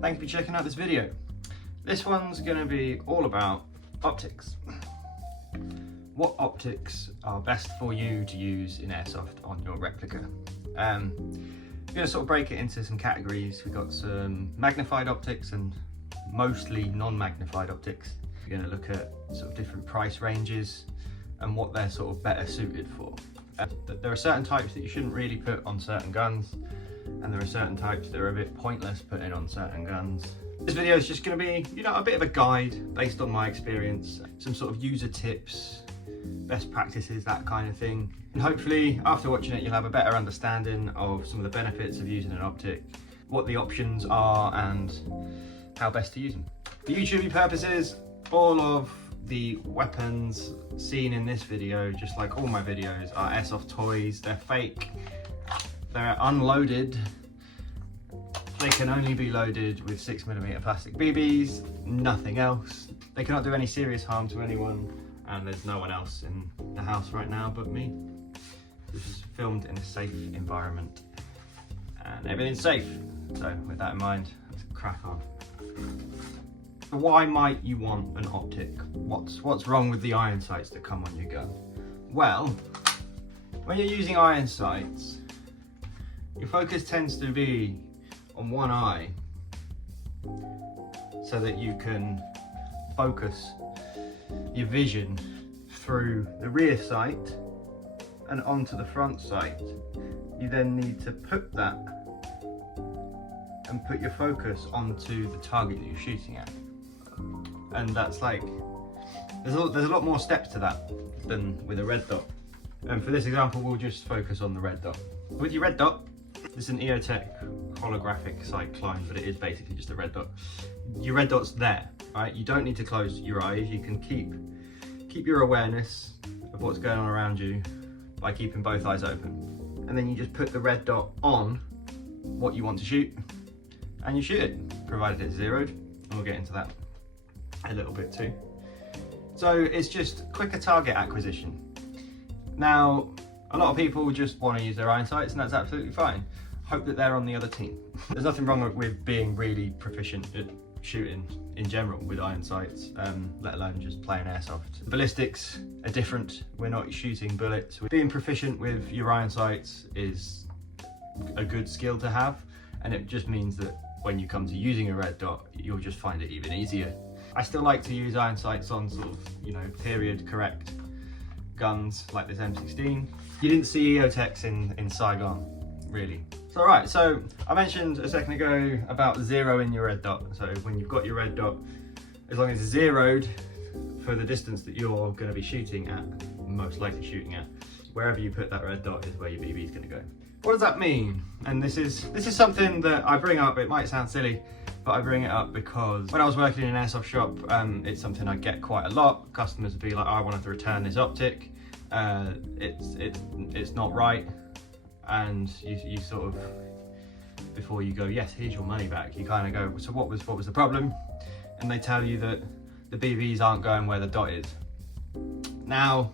Thank you for checking out this video. This one's going to be all about optics. What optics are best for you to use in Airsoft on your Replica? I'm going to sort of break it into some categories. We've got some magnified optics and mostly non-magnified optics. We're going to look at sort of different price ranges and what they're sort of better suited for. There are certain types that you shouldn't really put on certain guns, and there are certain types that are a bit pointless putting on certain guns. This video is just going to be, a bit of a guide based on my experience, some sort of user tips, best practices, that kind of thing. And hopefully after watching it, you'll have a better understanding of some of the benefits of using an optic, what the options are and how best to use them. For YouTube purposes, all of the weapons seen in this video, just like all my videos, are Airsoft toys. They're fake, they're unloaded. They can only be loaded with 6mm plastic BBs, nothing else. They cannot do any serious harm to anyone, and there's no one else in the house right now but me. This is filmed in a safe environment and everything's safe. So with that in mind, let's crack on. Why might you want an optic? What's wrong with the iron sights that come on your gun? Well, when you're using iron sights, your focus tends to be on one eye so that you can focus your vision through the rear sight and onto the front sight. You then need to put that and put your focus onto the target that you're shooting at. And that's like, there's a lot more steps to that than with a red dot. And for this example, we'll just focus on the red dot. With your red dot, this is an EOTech holographic sight clone, but it is basically just a red dot. Your red dot's there, right? You don't need to close your eyes. You can keep your awareness of what's going on around you by keeping both eyes open. And then you just put the red dot on what you want to shoot, and you shoot it, provided it's zeroed. And we'll get into that a little bit too. So it's just quicker target acquisition. Now, a lot of people just want to use their iron sights, and that's absolutely fine. Hope that they're on the other team. There's nothing wrong with being really proficient at shooting in general with iron sights, let alone just playing Airsoft. Ballistics are different. We're not shooting bullets. Being proficient with your iron sights is a good skill to have, and it just means that when you come to using a red dot, you'll just find it even easier. I still like to use iron sights on sort of, period correct guns like this M16. You didn't see EOTechs in Saigon, really. So right, so I mentioned a second ago about zeroing your red dot. So when you've got your red dot, as long as it's zeroed for the distance that you're going to be shooting at, most likely shooting at, wherever you put that red dot is where your BB is going to go. What does that mean? And this is something that I bring up. It might sound silly, but I bring it up because when I was working in an airsoft shop, it's something I get quite a lot. Customers would be like, oh, I wanted to return this optic. It's not right. And you sort of, before you go, yes, here's your money back, you kind of go, so what was the problem? And they tell you that the BBs aren't going where the dot is. Now,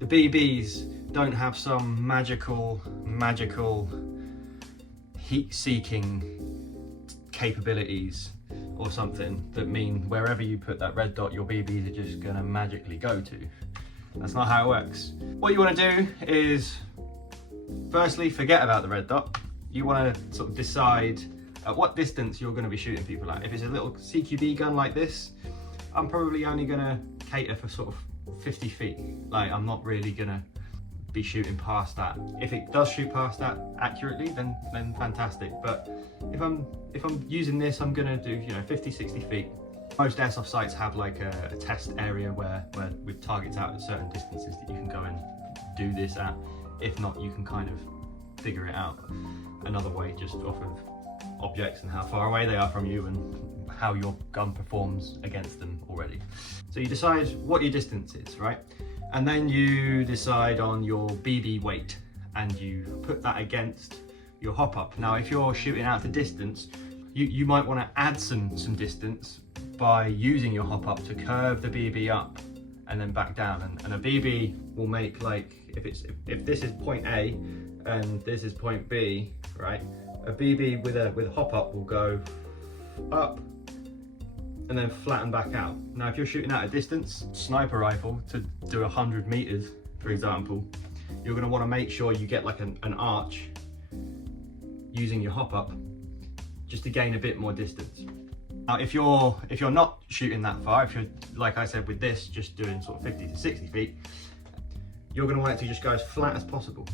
the BBs don't have some magical heat-seeking capabilities or something that mean wherever you put that red dot, your BBs are just gonna magically go to. That's not how it works. What you wanna do is, firstly, forget about the red dot. You wanna sort of decide at what distance you're gonna be shooting people at. If it's a little CQB gun like this, I'm probably only gonna cater for sort of 50 feet. Like, I'm not really gonna be shooting past that. If it does shoot past that accurately, then fantastic. But if I'm using this, I'm gonna do 50, 60 feet. Most airsoft sites have like a test area where with targets out at certain distances that you can go and do this at. If not, you can kind of figure it out another way, just off of objects and how far away they are from you and how your gun performs against them already. So you decide what your distance is, right? And then you decide on your BB weight and you put that against your hop up. Now, if you're shooting out to distance, you might want to add some distance by using your hop up to curve the BB up and then back down. And a BB will make, like, if this is point A and this is point B, right? A BB with a hop up will go up and then flatten back out. Now if you're shooting at a distance, sniper rifle, to do 100 meters, for example, you're going to want to make sure you get like an arch using your hop up just to gain a bit more distance. Now if you're not shooting that far, if you're, like I said with this, just doing sort of 50 to 60 feet, you're going to want it to just go as flat as possible,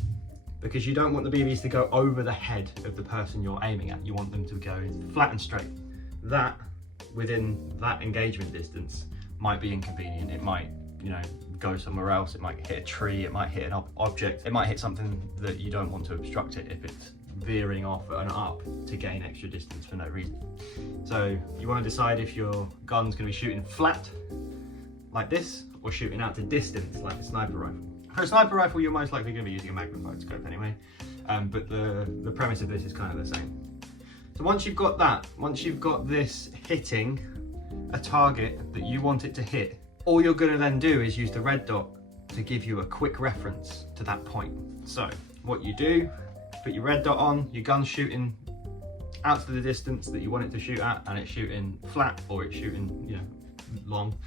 because you don't want the BBs to go over the head of the person you're aiming at. You want them to go flat and straight. That, within that engagement distance, might be inconvenient. It might, you know, go somewhere else. It might hit a tree, it might hit an object, it might hit something that you don't want to obstruct it if it's veering off and up to gain extra distance for no reason. So you want to decide if your gun's going to be shooting flat like this or shooting out to distance like the sniper rifle. For a sniper rifle, you're most likely going to be using a magnified scope anyway, but the premise of this is kind of the same. So once you've got that, once you've got this hitting a target that you want it to hit, all you're going to then do is use the red dot to give you a quick reference to that point. So what you do, put your red dot on, your gun's shooting out to the distance that you want it to shoot at, and it's shooting flat or it's shooting, you know, long,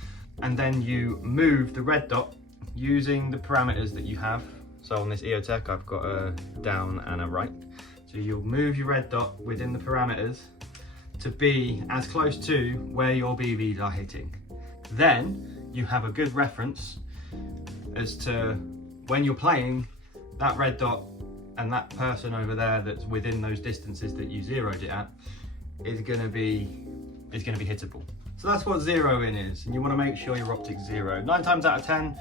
and then you move the red dot using the parameters that you have. So on this EOTech, I've got a down and a right. So you'll move your red dot within the parameters to be as close to where your BBs are hitting. Then you have a good reference as to when you're playing, that red dot and that person over there that's within those distances that you zeroed it at is going to be hittable. So that's what zeroing is, and you want to make sure your optic's zero. 9 times out of 10,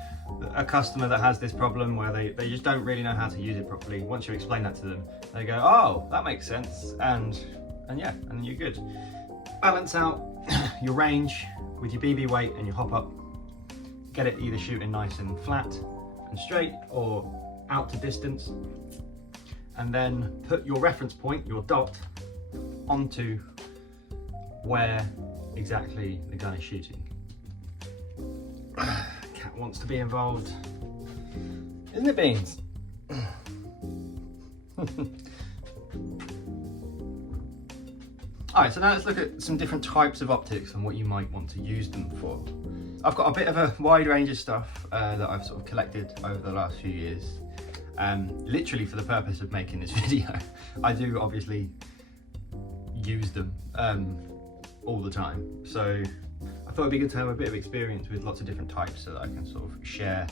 a customer that has this problem where they just don't really know how to use it properly, once you explain that to them, they go, oh, that makes sense, and yeah, and you're good. Balance out your range with your BB weight and your hop up. Get it either shooting nice and flat and straight or out to distance, and then put your reference point, your dot, onto where exactly the gun is shooting. Cat wants to be involved, isn't it, Beans? Alright, so now let's look at some different types of optics and what you might want to use them for. I've got a bit of a wide range of stuff that I've sort of collected over the last few years, literally for the purpose of making this video. I do obviously use them all the time, so I thought it'd be good to have a bit of experience with lots of different types so that I can sort of share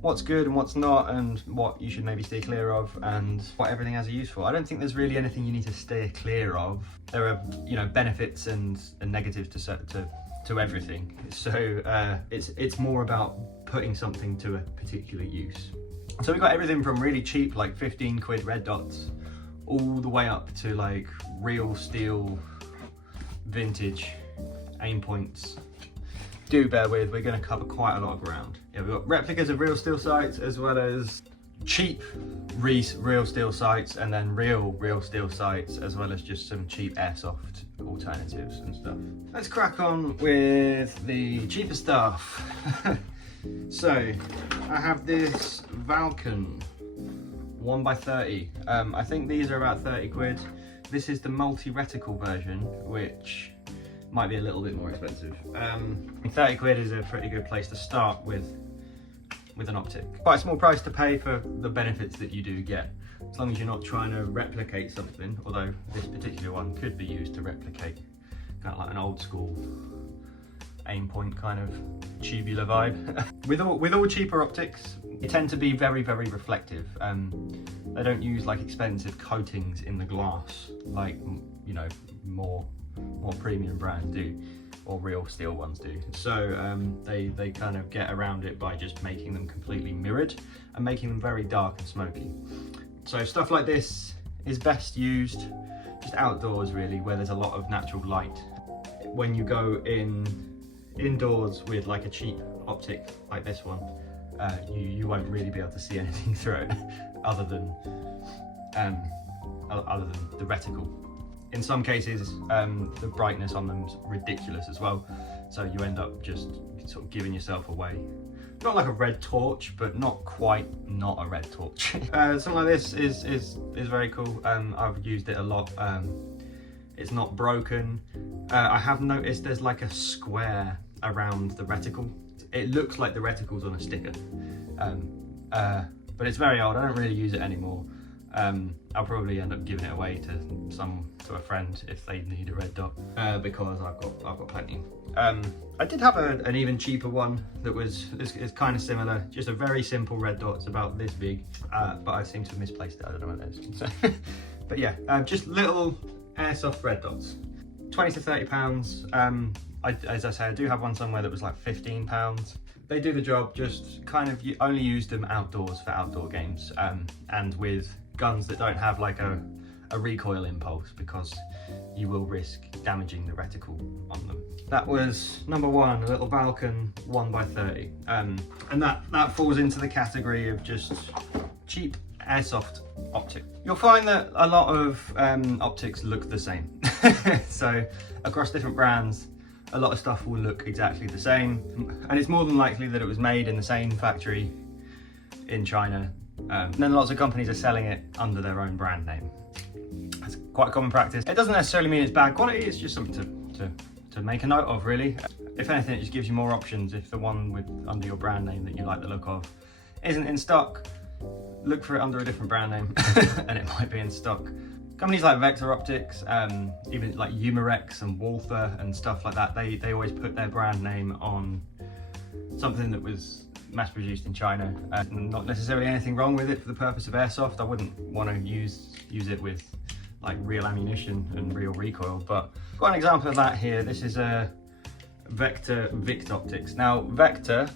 what's good and what's not, and what you should maybe stay clear of, and what everything has a use for. I don't think there's really anything you need to stay clear of. There are, you know, benefits and negatives to everything. So it's more about putting something to a particular use. So we've got everything from really cheap, like 15 quid red dots, all the way up to like real steel, vintage aim points. Do bear with, we're going to cover quite a lot of ground. Yeah, we've got replicas of real steel sights, as well as cheap real steel sights, and then real steel sights, as well as just some cheap airsoft alternatives and stuff. Let's crack on with the cheaper stuff. So I have this Valken 1x30. I think these are about 30 quid. This is the multi-reticle version, which might be a little bit more expensive. 30 quid is a pretty good place to start with an optic. Quite a small price to pay for the benefits that you do get, as long as you're not trying to replicate something, although this particular one could be used to replicate kind of like an old school aim point kind of tubular vibe. with all cheaper optics, they tend to be very reflective. They don't use like expensive coatings in the glass like, you know, more premium brands do, or real steel ones do. So they kind of get around it by just making them completely mirrored and making them very dark and smoky. So stuff like this is best used just outdoors, really, where there's a lot of natural light. When you go indoors with like a cheap optic like this one, you won't really be able to see anything through it other than the reticle. In some cases, the brightness on them is ridiculous as well, so you end up just sort of giving yourself away. Not like a red torch, but not quite not a red torch. Something like this is very cool. I've used it a lot It's not broken. I have noticed there's like a square around the reticle. It looks like the reticle's on a sticker. But it's very old. I don't really use it anymore. I'll probably end up giving it away to a friend if they need a red dot, because I've got plenty. I did have an even cheaper one that is kind of similar, just a very simple red dot. It's about this big, but I seem to have misplaced it. I don't know what it is. So, but yeah, just little airsoft red dots, 20 to 30 pounds. As I say, I do have one somewhere that was like 15 pounds. They do the job. Just kind of, you only use them outdoors for outdoor games, and with guns that don't have like a recoil impulse, because you will risk damaging the reticle on them. That was number one, a little Balkan 1x30, and that falls into the category of just cheap airsoft optic. You'll find that a lot of optics look the same. So across different brands, a lot of stuff will look exactly the same, and it's more than likely that it was made in the same factory in China. And then lots of companies are selling it under their own brand name. That's quite a common practice. It doesn't necessarily mean it's bad quality, it's just something to make a note of, really. If anything, it just gives you more options. If the one under your brand name that you like the look of isn't in stock, look for it under a different brand name and it might be in stock. Companies like Vector Optics, even like Umarex and Walther and stuff like that, they always put their brand name on something that was mass produced in China. Not necessarily anything wrong with it for the purpose of airsoft. I wouldn't want to use it with like real ammunition and real recoil, but I've got an example of that here. This is a Vector Vict Optics. Now Vector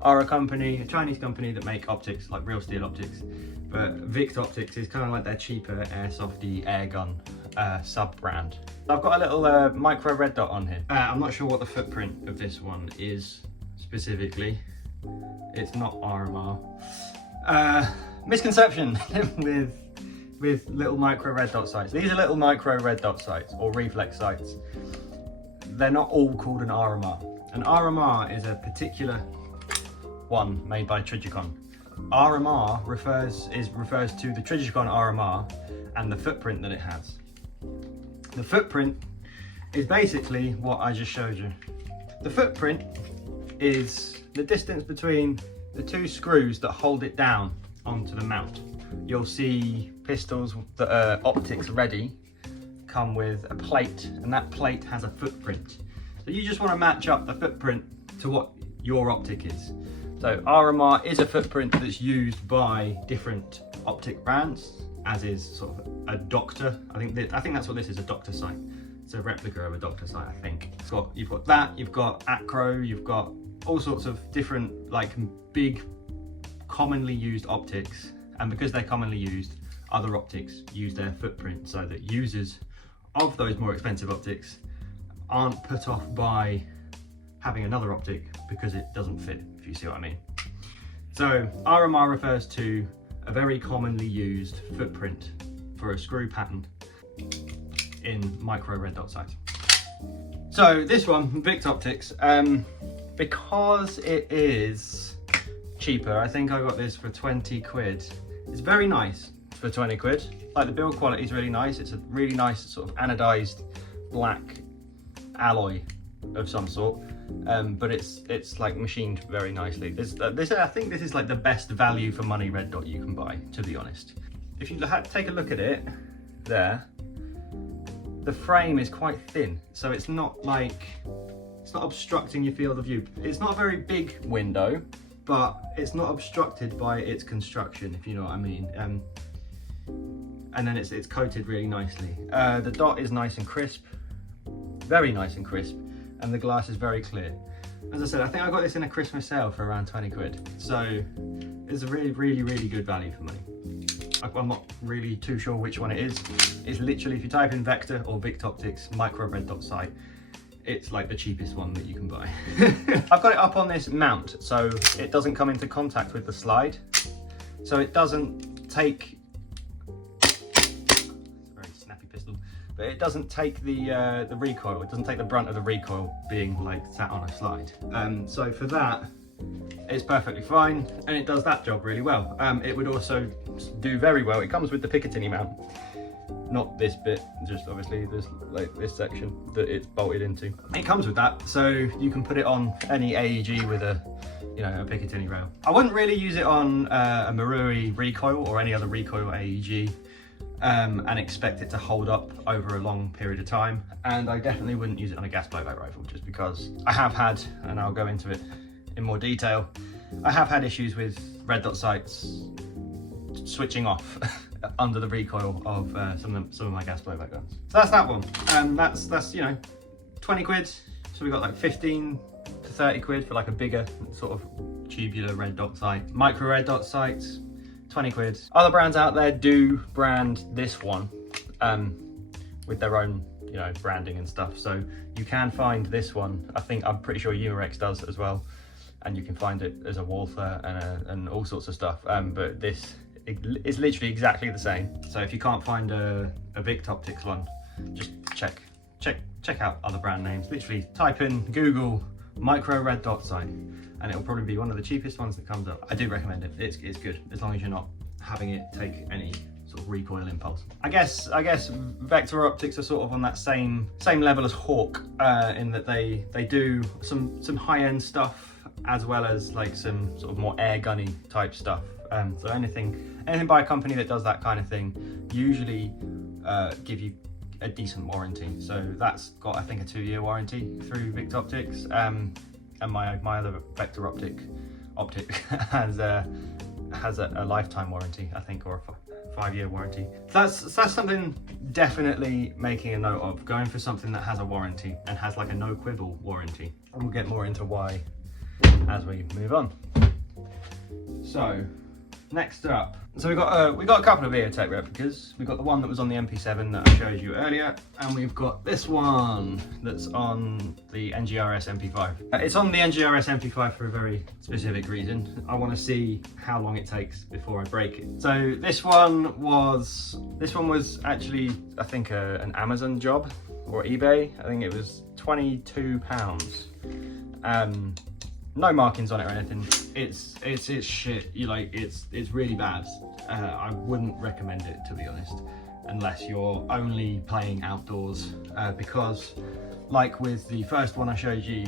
are a Chinese company that make optics, like real steel optics, but Vict Optics is kind of like their cheaper airsofty air gun sub-brand. I've got a little micro red dot on here. I'm not sure what the footprint of this one is specifically. It's not RMR. Misconception with little micro red dot sights. These are little micro red dot sights or reflex sights. They're not all called an RMR. An RMR is a particular one made by Trijicon. RMR refers to the Trijicon RMR and the footprint that it has. The footprint is basically what I just showed you. The footprint is the distance between the two screws that hold it down onto the mount. You'll see pistols that are optics ready come with a plate, and that plate has a footprint. So you just want to match up the footprint to what your optic is. So RMR is a footprint that's used by different optic brands, as is sort of a Doctor. I think that's what this is, a Doctor sight. It's a replica of a Doctor sight, I think. You've got that, you've got Acro, you've got all sorts of different like big commonly used optics, and because they're commonly used, other optics use their footprint so that users of those more expensive optics aren't put off by having another optic because it doesn't fit, if you see what I mean. So RMR refers to a very commonly used footprint for a screw pattern in micro red dot sights. So this one, Vict Optics, because it is cheaper, I think I got this for 20 quid. It's very nice for 20 quid. Like, the build quality is really nice. It's a really nice sort of anodized black alloy of some sort, but it's like machined very nicely. I think this is like the best value for money red dot you can buy, to be honest. If you take a look at it there, the frame is quite thin, so it's not obstructing your field of view. It's not a very big window, but it's not obstructed by its construction, if you know what I mean. And then it's coated really nicely. The dot is nice and crisp, very nice and crisp, and the glass is very clear. As I said, I think I got this in a Christmas sale for around 20 quid. So it's a really, really, really good value for money. I'm not really too sure which one it is. It's literally, if you type in Vector or Vict Optics micro red dot sight, it's like the cheapest one that you can buy. I've got it up on this mount so it doesn't come into contact with the slide. So it doesn't take, it's a very snappy pistol, but it doesn't take the recoil, it doesn't take the brunt of the recoil being like sat on a slide. So for that, it's perfectly fine, and it does that job really well. It would also do very well, it comes with the Picatinny mount. not this bit, just obviously there's like this section that it's bolted into. It comes with that, so you can put it on any AEG with a, you know, a Picatinny rail. I wouldn't really use it on a Marui Recoil or any other Recoil AEG and expect it to hold up over a long period of time. And I definitely wouldn't use it on a gas blowback rifle, just because I have had, and I'll go into it in more detail, I have had issues with red dot sights switching off under the recoil of some of my gas blowback guns. So that's that one. That's you know, 20 quid. So we got like 15 to 30 quid for like a bigger sort of tubular red dot sight. Micro red dot sights, 20 quid. Other brands out there do brand this one with their own, you know, branding and stuff. So you can find this one. I'm pretty sure Umarex does as well. And you can find it as a Walther and all sorts of stuff. But this is literally exactly the same. So if you can't find a Vict Optics one, just check out other brand names. Literally type in Google micro red dot sight, and it'll probably be one of the cheapest ones that comes up. I do recommend it. It's good, as long as you're not having it take any sort of recoil impulse. I guess Vector Optics are sort of on that same level as Hawk in that they do some high-end stuff, as well as like some sort of more air gunny type stuff. So anything by a company that does that kind of thing usually give you a decent warranty. So that's got, I think, a 2-year warranty through Vict Optics, and my other Vector Optic has a lifetime warranty, I think, or a 5-year warranty. So that's something definitely making a note of, going for something that has a warranty and has like a no quibble warranty. And we'll get more into why as we move on. So next up, so we got a couple of EOTech replicas. We've got the one that was on the MP7 that I showed you earlier, and we've got this one that's on the NGRS MP5. It's on the NGRS MP5 for a very specific reason. I want to see how long it takes before I break it. So this one was actually, I think, an Amazon job or eBay. I think it was £22. No markings on it or anything. It's shit. It's really bad. I wouldn't recommend it, to be honest, unless you're only playing outdoors, because like with the first one I showed you,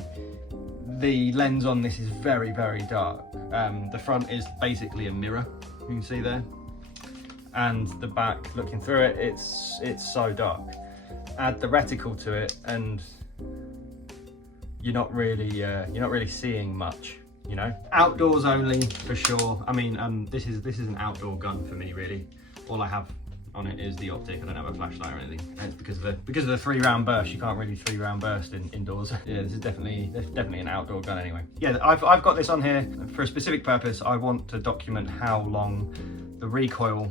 the lens on this is very, very dark. The front is basically a mirror, you can see there, and the back, looking through it, it's so dark. Add the reticle to it and you're not really seeing much, you know. Outdoors only for sure. I mean, this is an outdoor gun for me, really. All I have on it is the Optic. I don't have a flashlight or anything. And it's because of the 3-round burst. You can't really 3-round burst indoors. Yeah, this is definitely an outdoor gun anyway. Yeah, I've got this on here for a specific purpose. I want to document how long the recoil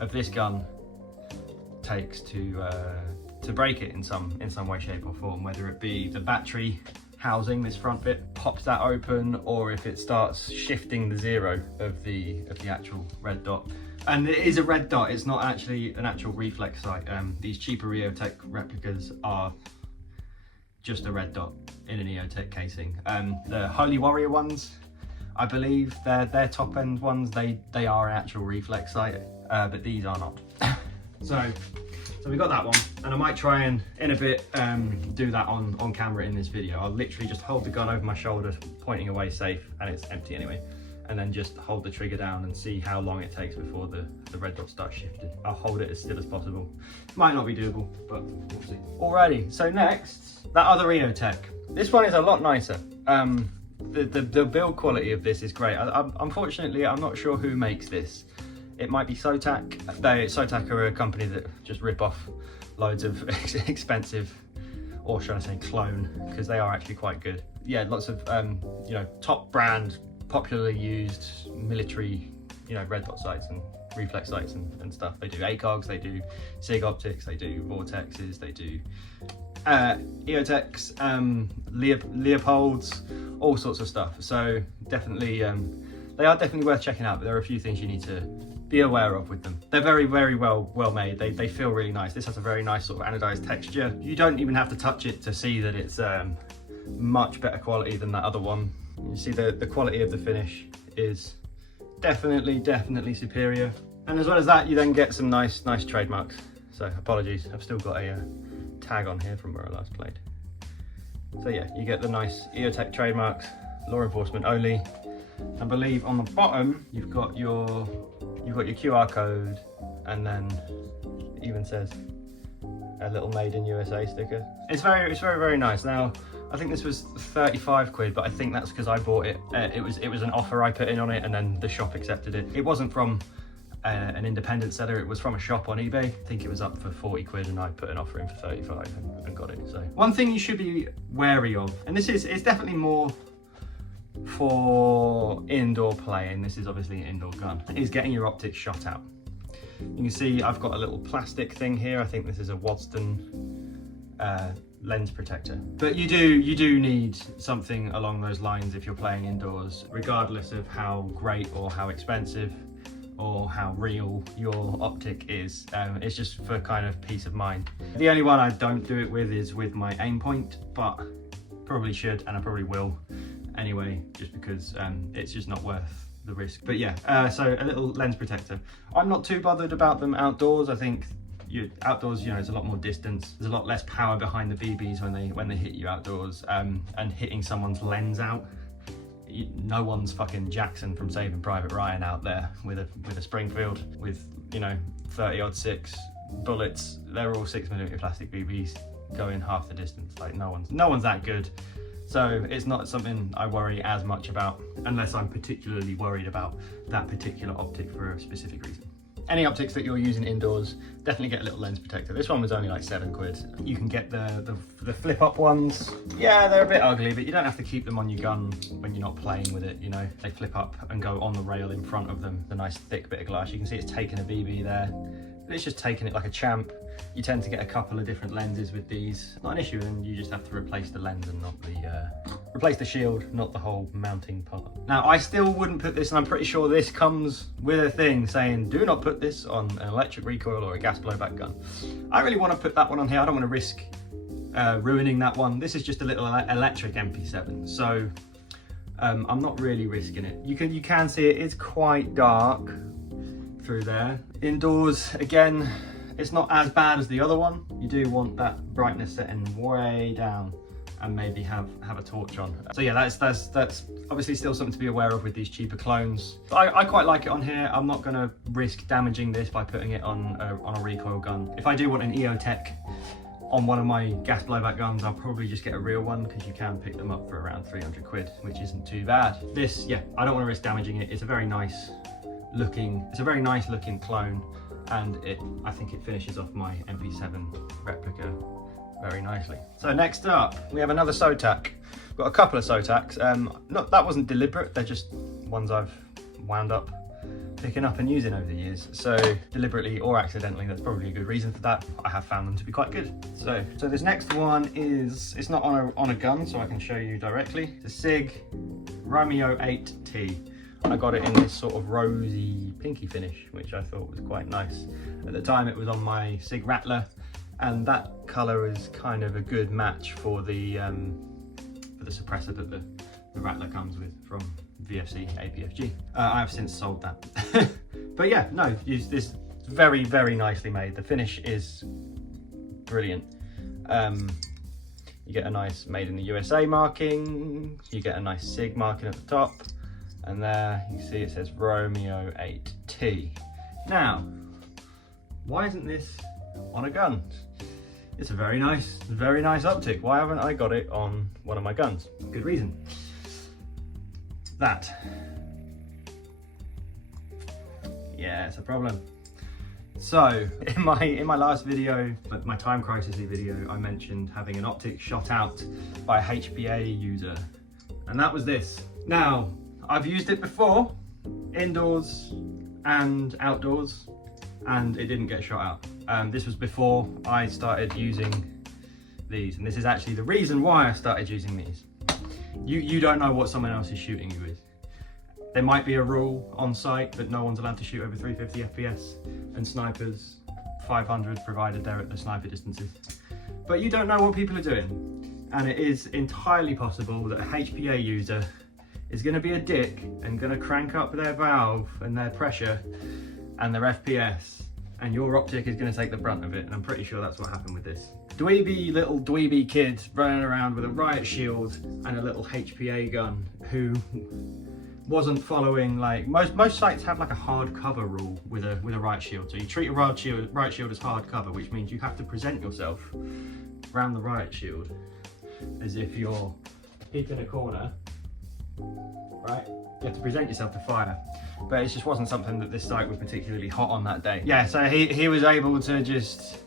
of this gun takes to break it in some way, shape or form, whether it be the battery housing, this front bit, pops that open, or if it starts shifting the zero of the actual red dot. And it is a red dot, it's not actually an actual reflex sight. These cheaper EOTech replicas are just a red dot in an EOTech casing. The Holy Warrior ones, I believe they're top end ones, they are an actual reflex sight, but these are not. So we got that one, and I might try and, in a bit, do that on camera in this video. I'll literally just hold the gun over my shoulder, pointing away safe, and it's empty anyway, and then just hold the trigger down and see how long it takes before the red dot starts shifting. I'll hold it as still as possible. Might not be doable, but we'll see. Alrighty, so next, that other EOTech. This one is a lot nicer. The build quality of this is great. Unfortunately, I'm not sure who makes this. It might be Sotac. Sotac are a company that just rip off loads of expensive, or should I say clone, because they are actually quite good. Yeah, lots of you know, top brand, popularly used military, you know, red dot sights and reflex sights and stuff. They do ACOGs, they do SIG optics, they do Vortexes, they do EOTechs, Leopolds, all sorts of stuff. So definitely, they are definitely worth checking out, but there are a few things you need to be aware of with them. They're very, very well made. They feel really nice. This has a very nice sort of anodized texture. You don't even have to touch it to see that it's much better quality than that other one. You see the quality of the finish is definitely superior. And as well as that, you then get some nice trademarks. So apologies, I've still got a tag on here from where I last played. So yeah, you get the nice EOTech trademarks, law enforcement only. I believe on the bottom you've got your QR code, and then it even says a little made in USA sticker. It's very nice. Now I think this was 35 quid, but I think that's because I bought it. It was an offer I put in on it, and then the shop accepted it. It wasn't from an independent seller, it was from a shop on eBay. I think it was up for 40 quid and I put an offer in for 35 and got it. So one thing you should be wary of, and it's definitely more for indoor play, and this is obviously an indoor gun, is getting your optics shot out. You can see I've got a little plastic thing here. I think this is a Wadston lens protector, but you do need something along those lines if you're playing indoors, regardless of how great or how expensive or how real your optic is. It's just for kind of peace of mind. The only one I don't do it with is with my aim point, but probably should, and I probably will anyway, just because it's just not worth the risk. But yeah, so a little lens protector. I'm not too bothered about them outdoors. I think outdoors, you know, there's a lot more distance. There's a lot less power behind the BBs when they hit you outdoors, and hitting someone's lens out. No one's fucking Jackson from Saving Private Ryan out there with a Springfield with, you know, 30-06 bullets. They're all 6mm plastic BBs going half the distance. Like no one's that good. So it's not something I worry as much about, unless I'm particularly worried about that particular optic for a specific reason. Any optics that you're using indoors, definitely get a little lens protector. This one was only like 7 quid. You can get the flip up ones. Yeah, they're a bit ugly, but you don't have to keep them on your gun when you're not playing with it, you know. They flip up and go on the rail in front of them, the nice thick bit of glass. You can see it's taken a BB there, but it's just taking it like a champ. You tend to get a couple of different lenses with these. Not an issue, and you just have to replace the lens and not replace the shield, not the whole mounting part. Now, I still wouldn't put this, and I'm pretty sure this comes with a thing saying, do not put this on an electric recoil or a gas blowback gun. I really want to put that one on here. I don't want to risk ruining that one. This is just a little electric MP7, so I'm not really risking it. You can see it is quite dark through there. Indoors, again, it's not as bad as the other one. You do want that brightness setting way down and maybe have a torch on. So yeah, that's obviously still something to be aware of with these cheaper clones. But I quite like it on here. I'm not gonna risk damaging this by putting it on a recoil gun. If I do want an EOTech on one of my gas blowback guns, I'll probably just get a real one, because you can pick them up for around 300 quid, which isn't too bad. This, yeah, I don't want to risk damaging it. It's a very nice looking clone, and I think it finishes off my MP7 replica very nicely. So next up, we have another SOTAC. We've got a couple of SOTACs. That wasn't deliberate, they're just ones I've wound up picking up and using over the years. So deliberately or accidentally, that's probably a good reason for that. I have found them to be quite good. So this next one it's not on a gun, so I can show you directly. It's a SIG Romeo 8T. I got it in this sort of rosy pinky finish, which I thought was quite nice. At the time it was on my SIG Rattler, and that colour is kind of a good match for the suppressor that the Rattler comes with from VFC APFG. I have since sold that. But yeah, no, this very, very nicely made. The finish is brilliant. You get a nice made in the USA marking, you get a nice SIG marking at the top, and there you see it says Romeo 8T. Now, why isn't this on a gun? It's a very nice optic. Why haven't I got it on one of my guns? Good reason. That. Yeah, it's a problem. So in my last video, my time crisis video, I mentioned having an optic shot out by a HPA user, and that was this. Now, I've used it before, indoors and outdoors, and it didn't get shot out. This was before I started using these, and this is actually the reason why I started using these. You don't know what someone else is shooting you with. There might be a rule on site that no one's allowed to shoot over 350 FPS, and snipers 500 provided they're at the sniper distances. But you don't know what people are doing, and it is entirely possible that a HPA user is going to be a dick and going to crank up their valve and their pressure and their FPS, and your optic is going to take the brunt of it, and I'm pretty sure that's what happened with this. Dweeby little dweeby kid running around with a riot shield and a little HPA gun who wasn't following, like, most sites have like a hard cover rule with a riot shield. So you treat a riot shield as hard cover, which means you have to present yourself around the riot shield as if you're hid in a corner, right? You have to present yourself to fire. But it just wasn't something that this site was particularly hot on that day. Yeah, so he was able to just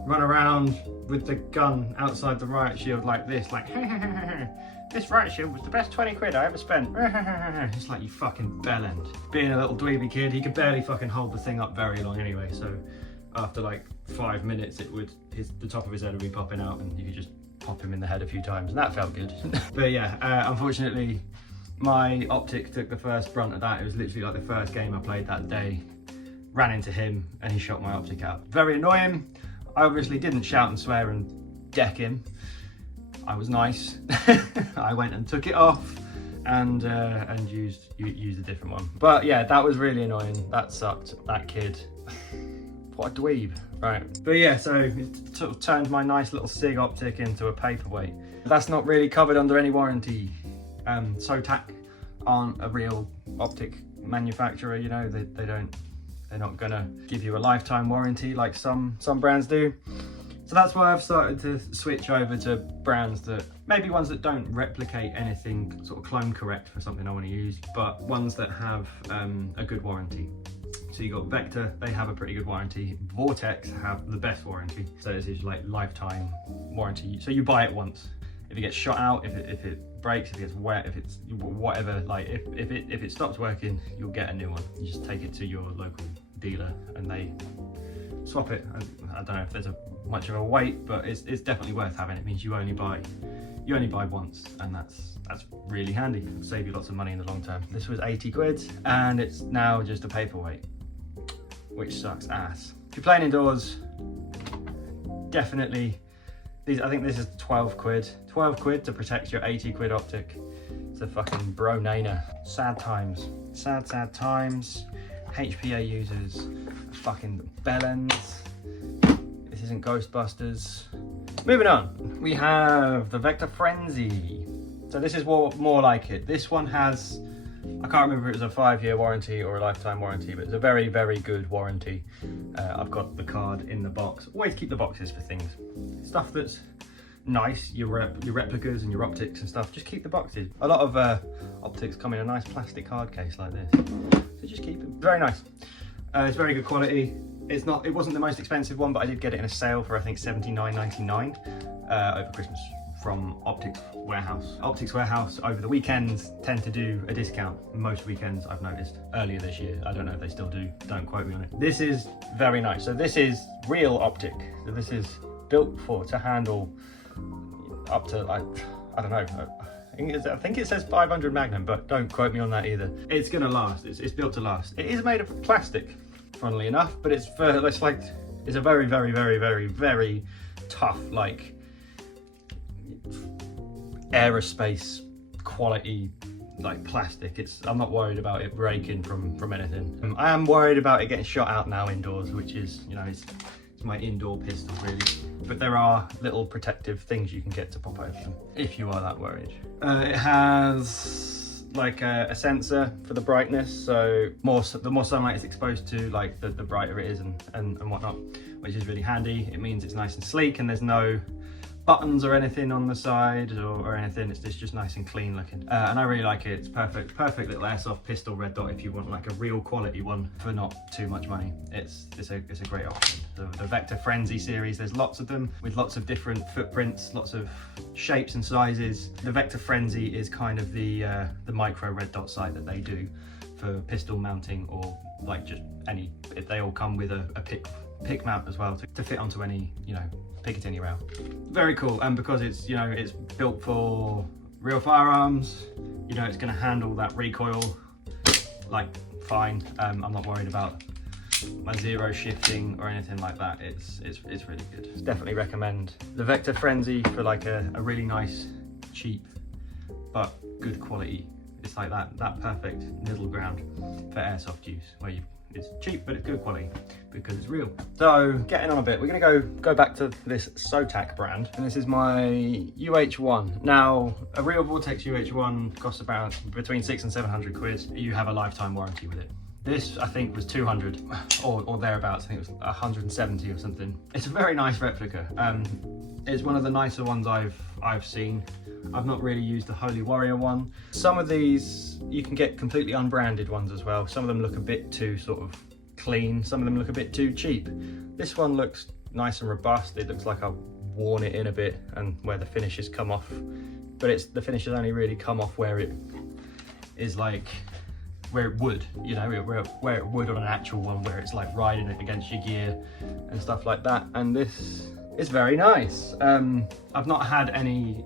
run around with the gun outside the riot shield like this, like, this riot shield was the best 20 quid I ever spent. It's like, you fucking bellend. Being a little dweeby kid, he could barely fucking hold the thing up very long anyway, so after like 5 minutes it would, the top of his head would be popping out and you could just pop him in the head a few times, and that felt good. But yeah, unfortunately, my Optic took the first brunt of that. It was literally like the first game I played that day. Ran into him and he shot my Optic out. Very annoying. I obviously didn't shout and swear and deck him. I was nice. I went and took it off and used a different one. But yeah, that was really annoying. That sucked. That kid. What a dweeb. Right. But yeah, so it sort of turned my nice little SIG Optic into a paperweight. That's not really covered under any warranty. SOTAC aren't a real optic manufacturer, you know, they're not gonna give you a lifetime warranty like some brands do. So that's why I've started to switch over to brands that, maybe ones that don't replicate anything sort of clone correct for something I want to use, but ones that have a good warranty. So you got Vector, they have a pretty good warranty. Vortex have the best warranty. So this is like lifetime warranty. So you buy it once. If it gets shot out, if it breaks, if it gets wet, if it's whatever, like if it stops working, you'll get a new one. You just take it to your local dealer and they swap it. I don't know if there's much of a wait, but it's definitely worth having. It means you only buy once, and that's really handy. It'll save you lots of money in the long term. This was 80 quid and it's now just a paperweight, which sucks ass. If you're playing indoors, definitely, I think this is 12 quid. 12 quid to protect your 80 quid Optic. It's a fucking bro-nainer. Sad times. Sad times. HPA users, fucking bellends. This isn't Ghostbusters. Moving on, we have the Vector Frenzy. So this is more like it. This one has, I can't remember if it was a 5-year warranty or a lifetime warranty, but it's a very, very good warranty. I've got the card in the box. Always keep the boxes for things. Stuff that's nice, your replicas and your optics and stuff, just keep the boxes. A lot of optics come in a nice plastic hard case like this, so just keep them. Very nice. It's very good quality. It wasn't the most expensive one, but I did get it in a sale for I think $79.99 over Christmas from Optics Warehouse. Optics Warehouse over the weekends tend to do a discount. Most weekends I've noticed. Earlier this year, I don't know if they still do, don't quote me on it. This is very nice. So this is real optic. So this is built to handle up to, like, I don't know, I think it says 500 Magnum, but don't quote me on that either. It's gonna last. It's built to last. It is made of plastic, funnily enough, but it's a very, very, very, very, very tough, like, aerospace quality, like, plastic. I'm not worried about it breaking from anything. I am worried about it getting shot out now indoors, which is, you know, it's my indoor pistol really. But there are little protective things you can get to pop over them if you are that worried. It has like a sensor for the brightness, so the more sunlight is exposed to, like, the brighter it is and whatnot, which is really handy. It means it's nice and sleek and there's no buttons or anything on the side or anything. It's just nice and clean looking, and I really like it. It's perfect little airsoft pistol red dot if you want like a real quality one for not too much money. It's a great option. The Vector Frenzy series, there's lots of them with lots of different footprints, lots of shapes and sizes. The Vector Frenzy is kind of the micro red dot sight that they do for pistol mounting, or like just any. They all come with a pick mount as well to fit onto any, you know, Picatinny rail. Very cool, and because it's, you know, it's built for real firearms, you know, it's going to handle that recoil like fine. I'm not worried about my zero shifting or anything like that. It's really good. Definitely recommend the Vector Frenzy for like a really nice, cheap but good quality. It's like that perfect middle ground for airsoft use, where It's cheap, but it's good quality because it's real. So getting on a bit, we're gonna go back to this Sotac brand, and this is my UH1. Now, a real Vortex UH1 costs about between 600 and 700 quid. You have a lifetime warranty with it. This, I think, was 200 or thereabouts. I think it was 170 or something. It's a very nice replica. It's one of the nicer ones I've seen. I've not really used the Holy Warrior one. Some of these, you can get completely unbranded ones as well. Some of them look a bit too sort of clean. Some of them look a bit too cheap. This one looks nice and robust. It looks like I've worn it in a bit and where the finishes come off. But the finishes only really come off where it is like, where it would, you know, where it would on an actual one, where it's like riding it against your gear and stuff like that. And this is very nice. I've not had any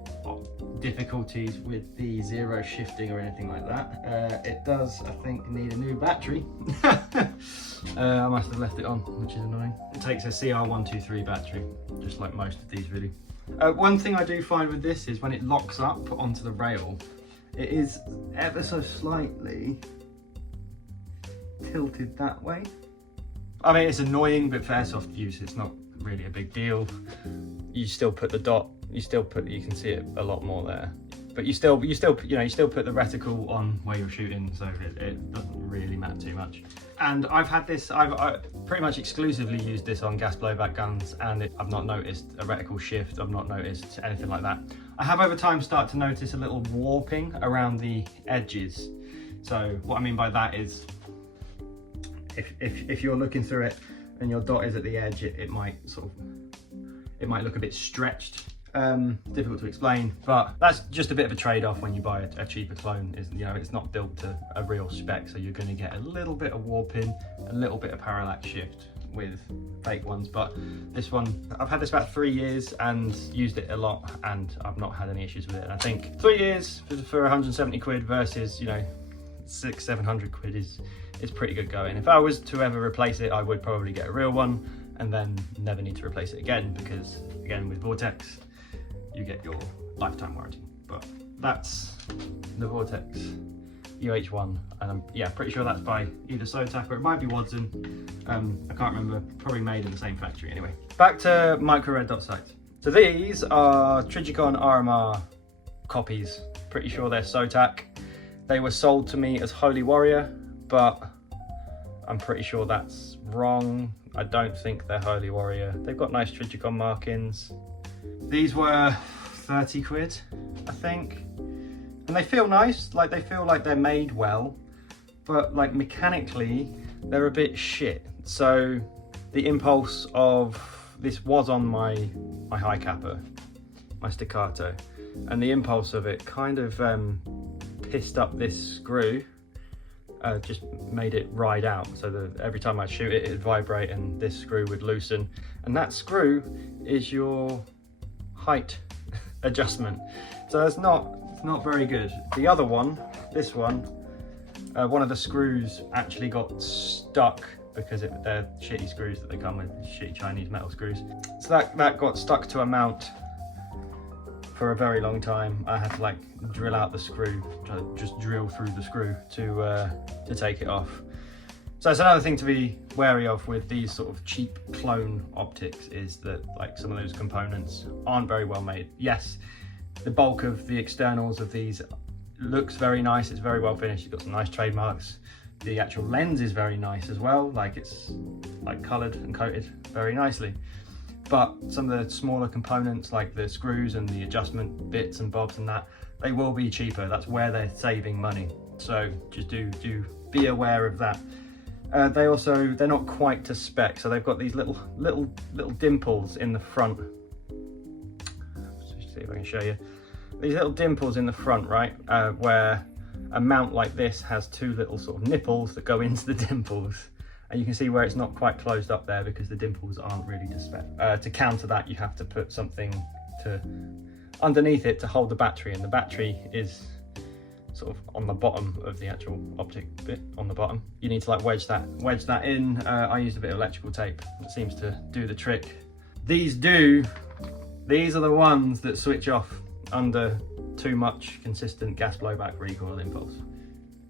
difficulties with the zero shifting or anything like that. It does, I think, need a new battery. I must have left it on, which is annoying. It takes a CR123 battery, just like most of these really. One thing I do find with this is when it locks up onto the rail, it is ever so slightly tilted that way. I mean, it's annoying, but for airsoft use, it's not really a big deal. You still put the dot, you can see it a lot more there. But you still put the reticle on where you're shooting, so it doesn't really matter too much. And I've had this, I've pretty much exclusively used this on gas blowback guns, and I've not noticed a reticle shift, I've not noticed anything like that. I have over time started to notice a little warping around the edges. So what I mean by that is, if you're looking through it and your dot is at the edge, it might look a bit stretched. Difficult to explain, but that's just a bit of a trade-off when you buy a cheaper clone. Is, you know, it's not built to a real spec, so you're going to get a little bit of warping, a little bit of parallax shift with fake ones. But this one, I've had this about 3 years and used it a lot, and I've not had any issues with it. And I think 3 years for 170 quid versus, you know, 600-700 quid is pretty good going. If I was to ever replace it, I would probably get a real one and then never need to replace it again, because again, with Vortex, you get your lifetime warranty. But that's the Vortex UH1, and I'm pretty sure that's by either Sotac or it might be Watson. I can't remember, probably made in the same factory anyway. Back to micro red dot sights. So these are Trigicon RMR copies. Pretty sure they're Sotac. They were sold to me as Holy Warrior, but I'm pretty sure that's wrong. I don't think they're Holy Warrior. They've got nice Trigicon markings. These were 30 quid, I think. And they feel nice, like they feel like they're made well, but like mechanically, they're a bit shit. So the impulse of this was on my high capper, my staccato, and the impulse of it kind of pissed up this screw, just made it ride out. So that every time I shoot it, it'd vibrate and this screw would loosen. And that screw is your height adjustment. So it's not very good. The other one, this one, one of the screws actually got stuck because they're shitty screws that they come with, shitty Chinese metal screws. So that got stuck to a mount for a very long time. I had to like drill out the screw, just drill through the screw to take it off. So it's another thing to be wary of with these sort of cheap clone optics, is that like some of those components aren't very well made. Yes, the bulk of the externals of these looks very nice, it's very well finished, it's got some nice trademarks. The actual lens is very nice as well, like it's like coloured and coated very nicely. But some of the smaller components like the screws and the adjustment bits and bobs and that, they will be cheaper. That's where they're saving money. So just do be aware of that. They're not quite to spec, so they've got these little dimples in the front. Let's see if I can show you. These little dimples in the front, right, where a mount like this has two little sort of nipples that go into the dimples. And you can see where it's not quite closed up there because the dimples aren't really to spec. To counter that, you have to put something underneath it to hold the battery, and the battery is sort of on the bottom of the actual optic bit on the bottom. You need to like wedge that in. I used a bit of electrical tape. It seems to do the trick. These are the ones that switch off under too much consistent gas blowback recoil impulse.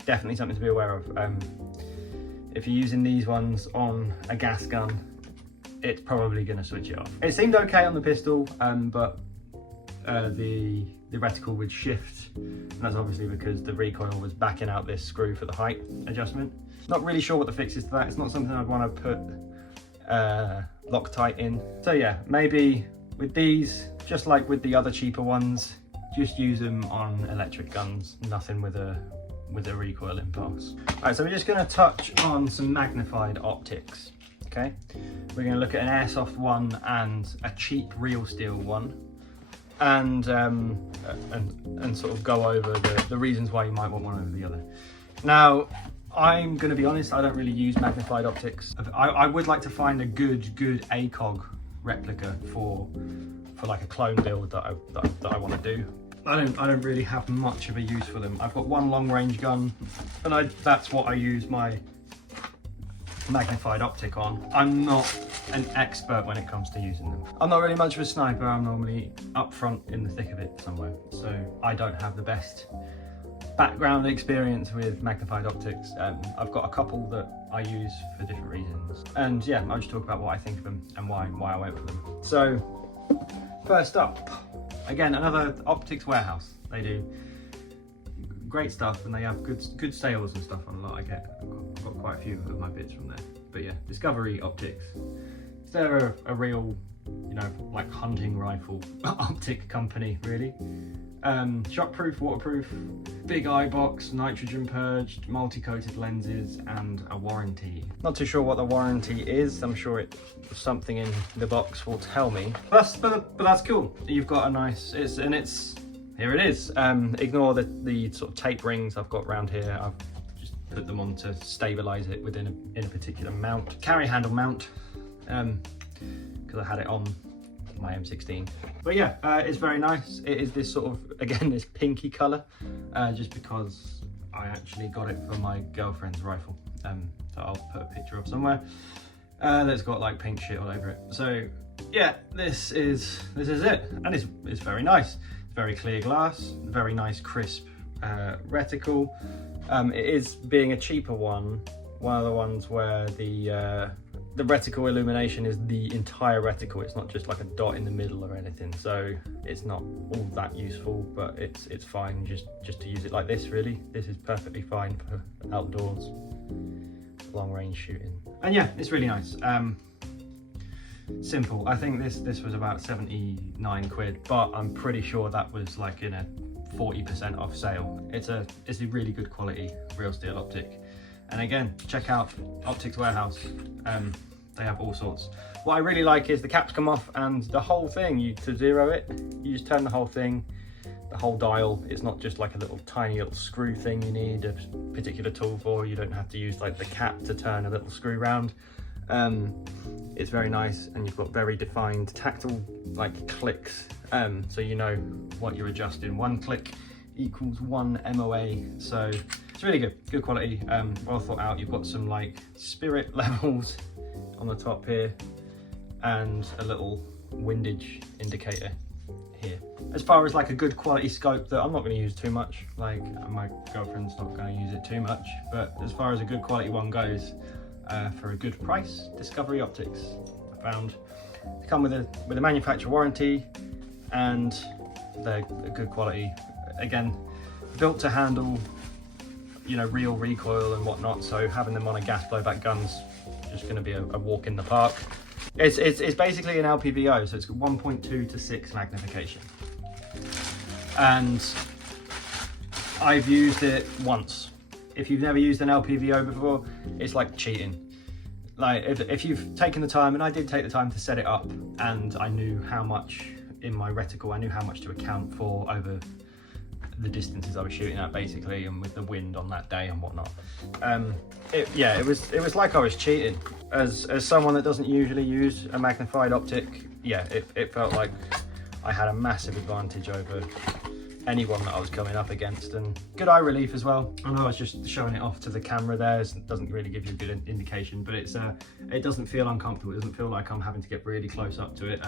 Definitely something to be aware of. if you're using these ones on a gas gun, it's probably going to switch it off. It seemed okay on the pistol, but the reticle would shift, and that's obviously because the recoil was backing out this screw for the height adjustment. Not really sure what the fix is to that. It's not something I'd want to put Loctite in. So yeah, maybe with these, just like with the other cheaper ones, just use them on electric guns, nothing with a recoil impulse. All right, so we're just going to touch on some magnified optics. Okay, we're going to look at an airsoft one and a cheap real steel one, and sort of go over the reasons why you might want one over the other. Now, I'm going to be honest, I don't really use magnified optics. I would like to find a good ACOG replica for like a clone build that I want to do. I don't really have much of a use for them. I've got one long range gun, and that's what I use my magnified optic on. I'm not an expert when it comes to using them. I'm not really much of a sniper. I'm normally up front in the thick of it somewhere, so I don't have the best background experience with magnified optics. I've got a couple that I use for different reasons, and yeah, I'll just talk about what I think of them and why I went for them. So first up, again, another optics warehouse. They do great stuff, and they have good sales and stuff on a lot. I've got quite a few of my bits from there. But yeah, Discovery Optics. They're a real, you know, like hunting rifle optic company, really. Shockproof, waterproof, big eye box, nitrogen purged, multi-coated lenses, and a warranty. Not too sure what the warranty is. I'm sure something in the box will tell me. But that's cool. You've got a nice, here it is. Ignore the sort of tape rings I've got around here. I've just put them on to stabilize it in a particular mount. Carry handle mount, because I had it on my M16. But yeah, it's very nice. It is this sort of, again, this pinky color, just because I actually got it for my girlfriend's rifle. So I'll put a picture of somewhere that's got like pink shit all over it. So yeah, this is it, and it's very nice. Very clear glass, very nice crisp reticle. It is, being a cheaper one of the ones where the reticle illumination is the entire reticle. It's not just like a dot in the middle or anything. So it's not all that useful, but it's fine just to use it like this. Really, this is perfectly fine for outdoors, long range shooting. And yeah, it's really nice. Simple. I think this was about 79 quid, but I'm pretty sure that was like in a 40% off sale. It's a really good quality real steel optic. And again, check out Optics Warehouse. They have all sorts. What I really like is the caps come off, and the whole thing, to zero it, you just turn the whole thing, the whole dial. It's not just like a tiny little screw thing you need a particular tool for. You don't have to use like the cap to turn a little screw round. It's very nice, and you've got very defined tactile like clicks, so you know what you're adjusting. One click equals 1 MOA, so it's really good quality, well thought out. You've got some like spirit levels on the top here, and a little windage indicator here. As far as like a good quality scope that I'm not going to use too much, like my girlfriend's not going to use it too much, but as far as a good quality one goes, for a good price, Discovery Optics, I found. They come with a manufacturer warranty, and they're good quality. Again, built to handle, you know, real recoil and whatnot. So having them on a gas blowback gun's just going to be a walk in the park. It's basically an LPVO, so it's 1.2 to 6 magnification, and I've used it once. If you've never used an LPVO before, it's like cheating. Like if you've taken the time, and I did take the time to set it up, and I knew how much in my reticle, I knew how much to account for over the distances I was shooting at, basically, and with the wind on that day and whatnot. It was like I was cheating. As someone that doesn't usually use a magnified optic, yeah, it felt like I had a massive advantage over anyone that I was coming up against. And good eye relief as well. I know I was just showing it off to the camera there, so it doesn't really give you a good indication, but it doesn't feel uncomfortable. It doesn't feel like I'm having to get really close up to it.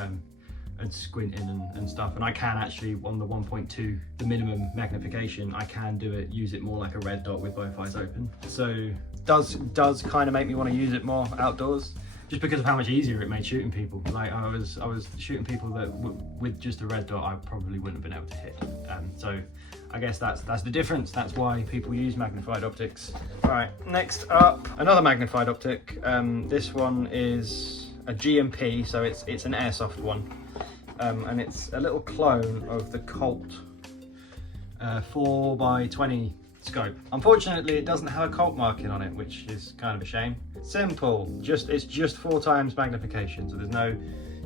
and squinting and stuff. And I can actually, on the 1.2, the minimum magnification, I can use it more like a red dot with both eyes open. So does kind of make me want to use it more outdoors, just because of how much easier it made shooting people. Like I was shooting people that with just a red dot I probably wouldn't have been able to hit. So I guess that's the difference. That's why people use magnified optics. All right, next up, another magnified optic. This one is a GMP, so it's an Airsoft one, and it's a little clone of the Colt 4x20 scope. Unfortunately, it doesn't have a Colt marking on it, which is kind of a shame. Simple, it's just 4 times magnification, so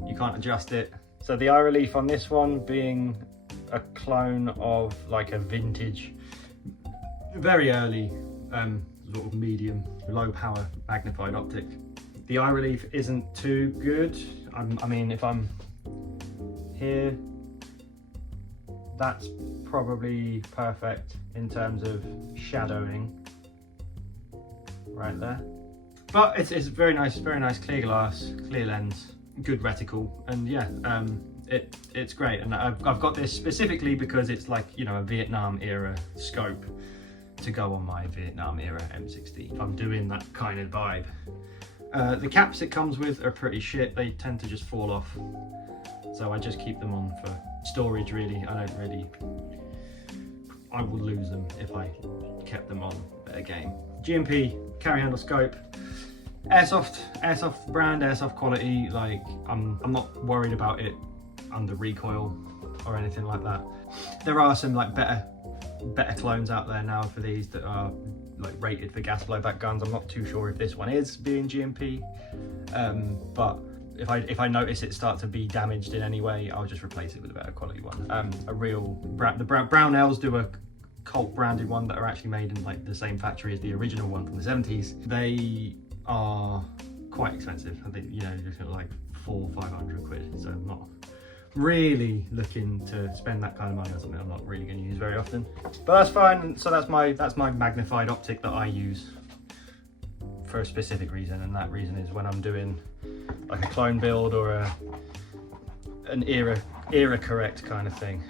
you can't adjust it. So the eye relief on this one being a clone of like a vintage, very early sort of medium low power magnified optic. The eye relief isn't too good. I mean, if I'm here, that's probably perfect in terms of shadowing right there. But it's very nice clear glass, clear lens, good reticle, and yeah, it's great. And I've got this specifically because it's like, you know, a Vietnam era scope to go on my Vietnam era M16 if I'm doing that kind of vibe. The caps it comes with are pretty shit. They tend to just fall off, so I just keep them on for storage really. I would lose them if I kept them on a game. GMP carry handle scope, Airsoft brand, Airsoft quality. Like I'm not worried about it under recoil or anything like that. There are some like better clones out there now for these that are like rated for gas blowback guns. I'm not too sure if this one is being GMP, but if I notice it start to be damaged in any way, I'll just replace it with a better quality one. The Brownells do a Colt branded one that are actually made in like the same factory as the original one from the 70s. They are quite expensive. I think, you know, just like 400-500 quid. So I'm not really looking to spend that kind of money on something I'm not really going to use very often. But that's fine. So that's my magnified optic that I use for a specific reason, and that reason is when I'm doing like a clone build or an era correct kind of thing.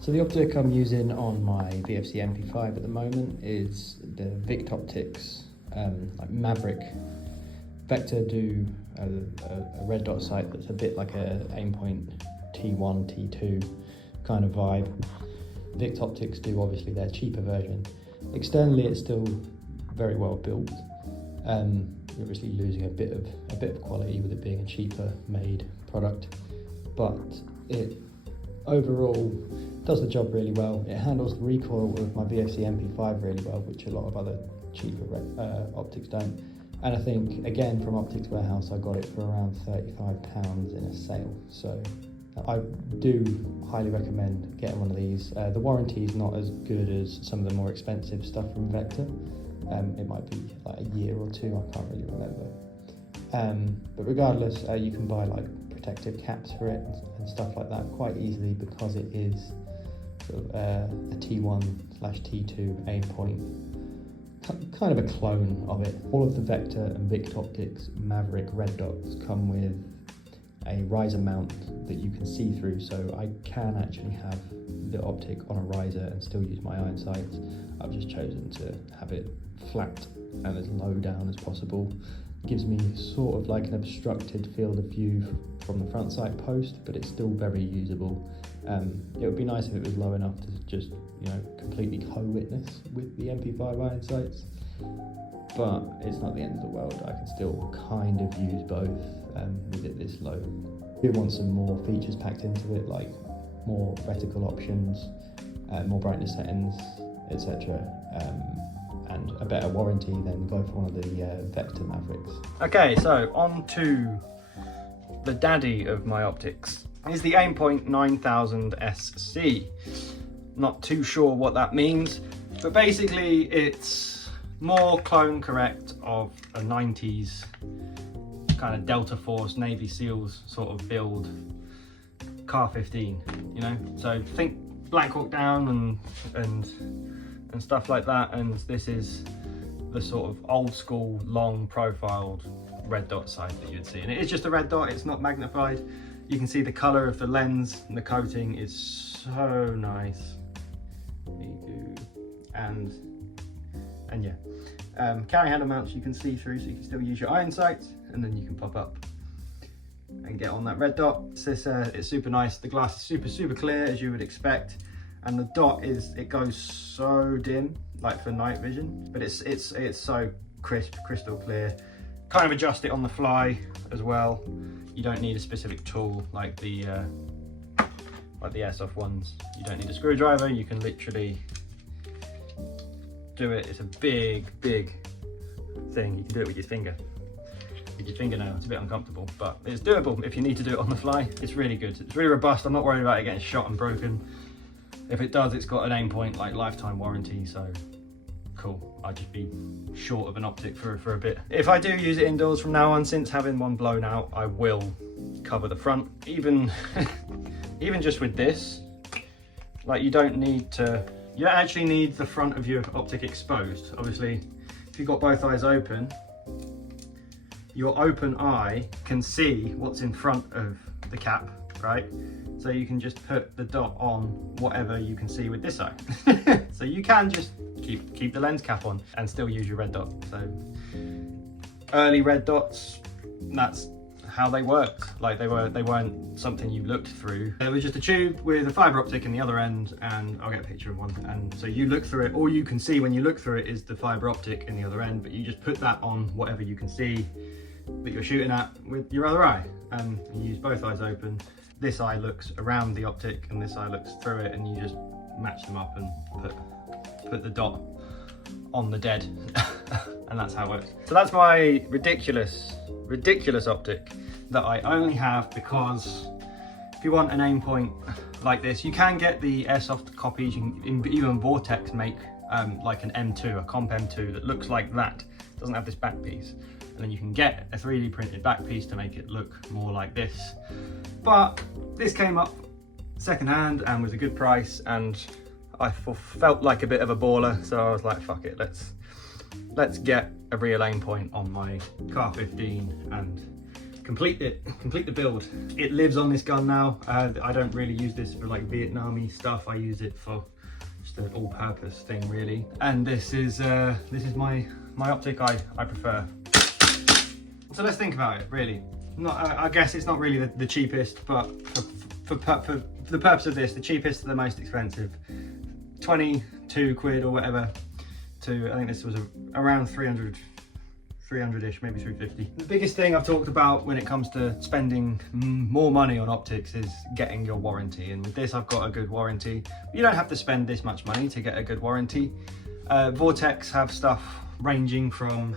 So the optic I'm using on my VFC MP5 at the moment is the Vict Optics like Maverick. Vector do a red dot sight that's a bit like a Aimpoint T1, T2 kind of vibe. Vict Optics do obviously their cheaper version. Externally it's still very well built. You're obviously losing a bit of quality with it being a cheaper made product, but it overall does the job really well. It handles the recoil of my VFC MP5 really well, which a lot of other cheaper optics don't. And I think, again, from Optics Warehouse, I got it for around £35 in a sale. So I do highly recommend getting one of these. The warranty is not as good as some of the more expensive stuff from Vector. It might be like a year or two, I can't really remember. But regardless, you can buy like protective caps for it and stuff like that quite easily, because it is sort of a T1/T2 Aimpoint, kind of a clone of it. All of the Vector and Vict Optics Maverick red dots come with a riser mount that you can see through, so I can actually have the optic on a riser and still use my iron sights. I've just chosen to have it flat and as low down as possible. Gives me sort of like an obstructed field of view from the front sight post, but it's still very usable. It would be nice if it was low enough to just, you know, completely co-witness with the MP5 iron sights, but it's not the end of the world. I can still kind of use both with it this low. I do want some more features packed into it, like more reticle options, more brightness settings, etc. And a better warranty, then go for one of the Vector Mavericks. Okay, so on to the daddy of my optics is the Aimpoint 9000 SC. Not too sure what that means, but basically it's more clone correct of a 90s kind of Delta Force Navy SEALs sort of build Car 15, you know? So think Black Hawk Down and stuff like that, and this is the sort of old school long profiled red dot sight that you'd see, and it is just a red dot, it's not magnified. You can see the color of the lens and the coating is so nice. And yeah, carry handle mounts you can see through, so you can still use your iron sights, and then you can pop up and get on that red dot. It's super nice. The glass is super clear, as you would expect, and the dot it goes so dim, like for night vision, but it's so crisp, crystal clear. Kind of adjust it on the fly as well. You don't need a specific tool like the Airsoft ones. You don't need a screwdriver. You can literally do it. It's a big thing. You can do it with your finger. With your fingernail. It's a bit uncomfortable, but it's doable if you need to do it on the fly. It's really good. It's really robust. I'm not worried about it getting shot and broken. If it does, it's got an aim point, like lifetime warranty, so cool. I'd just be short of an optic for a bit. If I do use it indoors from now on, since having one blown out, I will cover the front. Even just with this, like you don't actually need the front of your optic exposed. Obviously, if you've got both eyes open, your open eye can see what's in front of the cap, right? So you can just put the dot on whatever you can see with this eye. So you can just keep the lens cap on and still use your red dot. So early red dots, that's how they worked. Like they weren't something you looked through. There was just a tube with a fiber optic in the other end, and I'll get a picture of one. And so you look through it, all you can see when you look through it is the fiber optic in the other end, but you just put that on whatever you can see that you're shooting at with your other eye. And you use both eyes open. This eye looks around the optic and this eye looks through it, and you just match them up and put the dot on the dead. And that's how it works. So that's my ridiculous optic that I only have because if you want an aim point like this, you can get the Airsoft copies. Even Vortex make like an M2, a comp M2 that looks like that. It doesn't have this back piece. And then you can get a 3D printed back piece to make it look more like this. But this came up secondhand and was a good price, and I felt like a bit of a baller, so I was like, fuck it, let's get a real aim point on my Car 15 and complete the build. It lives on this gun now. I don't really use this for like Vietnamese stuff. I use it for just an all-purpose thing, really. And this is my optic I prefer. So let's think about it, really. I guess it's not really the cheapest, but for the purpose of this, the cheapest to the most expensive. 22 quid or whatever to, I think this was around 300-ish, maybe 350. The biggest thing I've talked about when it comes to spending more money on optics is getting your warranty. And with this, I've got a good warranty. You don't have to spend this much money to get a good warranty. Vortex have stuff ranging from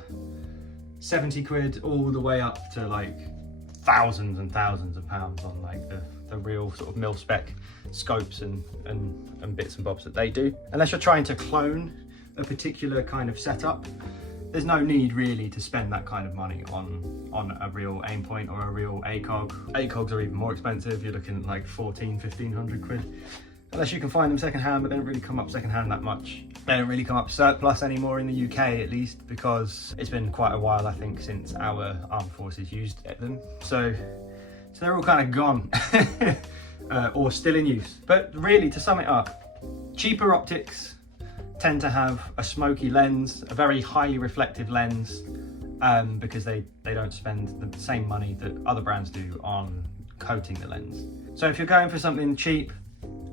70 quid all the way up to like thousands and thousands of pounds on like the real sort of mil spec scopes and bits and bobs that they do. Unless you're trying to clone a particular kind of setup, there's no need really to spend that kind of money on a real aim point or a real ACOG. ACOGs are even more expensive. You're looking at like 1,500 quid. Unless you can find them secondhand, but they don't really come up secondhand that much. They don't really come up surplus anymore in the UK, at least, because it's been quite a while, I think, since our armed forces used them. So they're all kind of gone or still in use. But really, to sum it up, cheaper optics tend to have a smoky lens, a very highly reflective lens, because they don't spend the same money that other brands do on coating the lens. So if you're going for something cheap,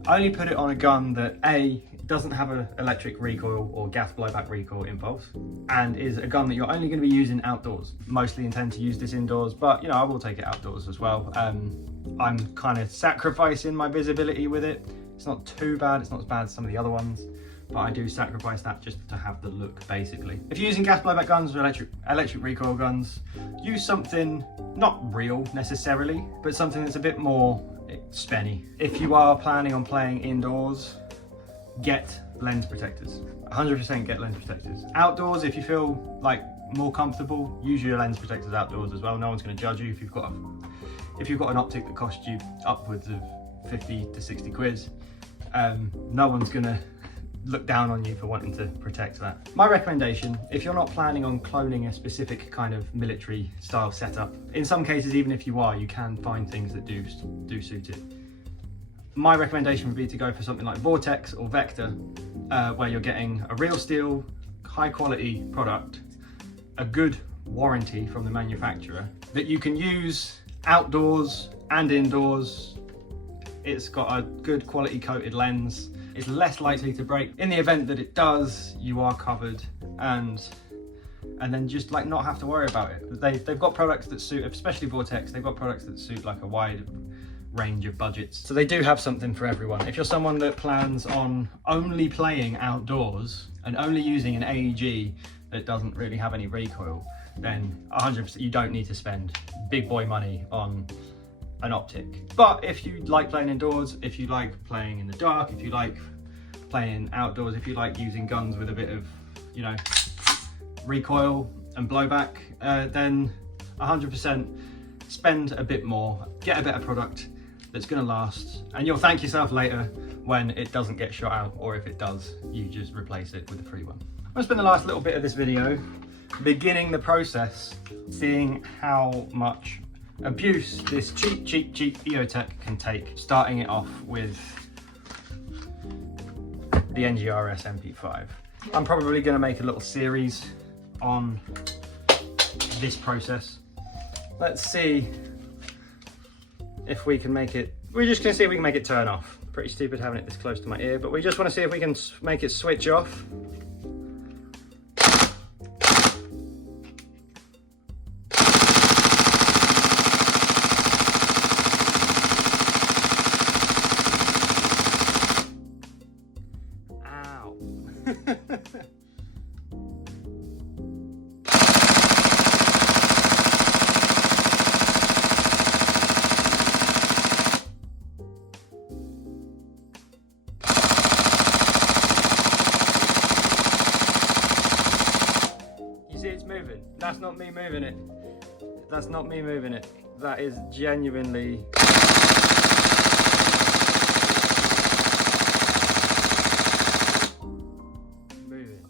only put it on a gun that A, doesn't have an electric recoil or gas blowback recoil impulse, and is a gun that you're only going to be using outdoors. Mostly intend to use this indoors, but you know, I will take it outdoors as well. I'm kind of sacrificing my visibility with it. It's not too bad, it's not as bad as some of the other ones, but I do sacrifice that just to have the look, basically. If you're using gas blowback guns or electric recoil guns, use something not real necessarily, but something that's a bit more spenny. If you are planning on playing indoors, get lens protectors. 100% get lens protectors. Outdoors, if you feel like more comfortable, use your lens protectors outdoors as well. No one's going to judge you if you've got an optic that costs you upwards of 50 to 60 quid. No one's going to look down on you for wanting to protect that. My recommendation, if you're not planning on cloning a specific kind of military style setup, in some cases even if you are, you can find things that do suit it. My recommendation would be to go for something like Vortex or Vector, where you're getting a real steel, high quality product, a good warranty from the manufacturer that you can use outdoors and indoors. It's got a good quality coated lens. It's less likely to break. In the event that it does, you are covered, and then just like not have to worry about it. They've got products that suit, especially Vortex, they've got products that suit like a wide range of budgets. So they do have something for everyone. If you're someone that plans on only playing outdoors and only using an AEG that doesn't really have any recoil, then 100% you don't need to spend big boy money on an Optic. But if you like playing indoors, if you like playing in the dark, if you like playing outdoors, if you like using guns with a bit of, you know, recoil and blowback, then 100% spend a bit more, get a better product that's going to last, and you'll thank yourself later when it doesn't get shot out, or if it does, you just replace it with a free one. I'm going to spend the last little bit of this video beginning the process, seeing how much abuse this cheap EOTech can take, starting it off with the NGRS MP5. I'm probably going to make a little series on this process. Let's see if we can make it, we're just going to see if we can make it turn off. Pretty stupid having it this close to my ear, but we just want to see if we can make it switch off. Ow. Moving. That's not me moving it. That's not me moving it. That is genuinely moving.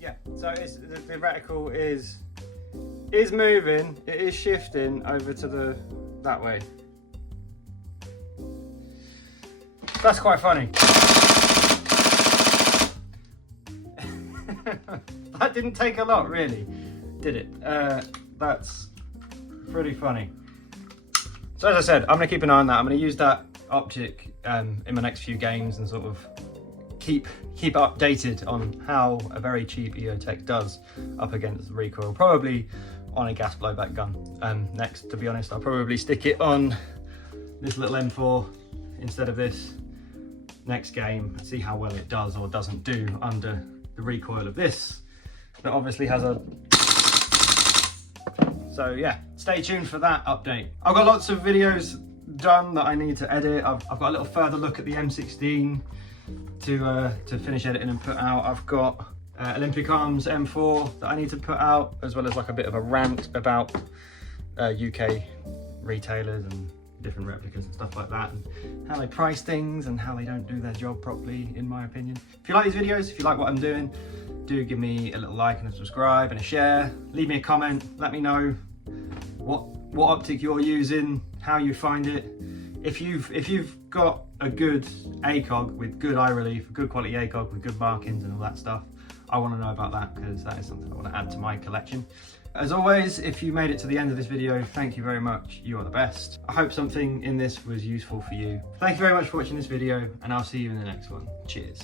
Yeah, so it's, the reticle is moving. It is shifting over to that way. That's quite funny. That didn't take a lot, really, did it? That's pretty funny. So as I said, I'm going to keep an eye on that. I'm going to use that Optic in my next few games and sort of keep updated on how a very cheap EOTech does up against the recoil. Probably on a gas blowback gun. Next, to be honest, I'll probably stick it on this little M4 instead of this next game, see how well it does or doesn't do under the recoil of this that obviously has a. So yeah, stay tuned for that update. I've got lots of videos done that I need to edit. I've got a little further look at the M16 to finish editing and put out. I've got Olympic Arms M4 that I need to put out, as well as like a bit of a rant about UK retailers and different replicas and stuff like that, and how they price things and how they don't do their job properly, in my opinion. If you like these videos, if you like what I'm doing, do give me a little like and a subscribe and a share. Leave me a comment, let me know what optic you're using, how you find it. If you've got a good ACOG with good eye relief, good quality ACOG with good markings and all that stuff, I want to know about that, because that is something I want to add to my collection. As always, if you made it to the end of this video, thank you very much. You are the best. I hope something in this was useful for you. Thank you very much for watching this video, and I'll see you in the next one. Cheers.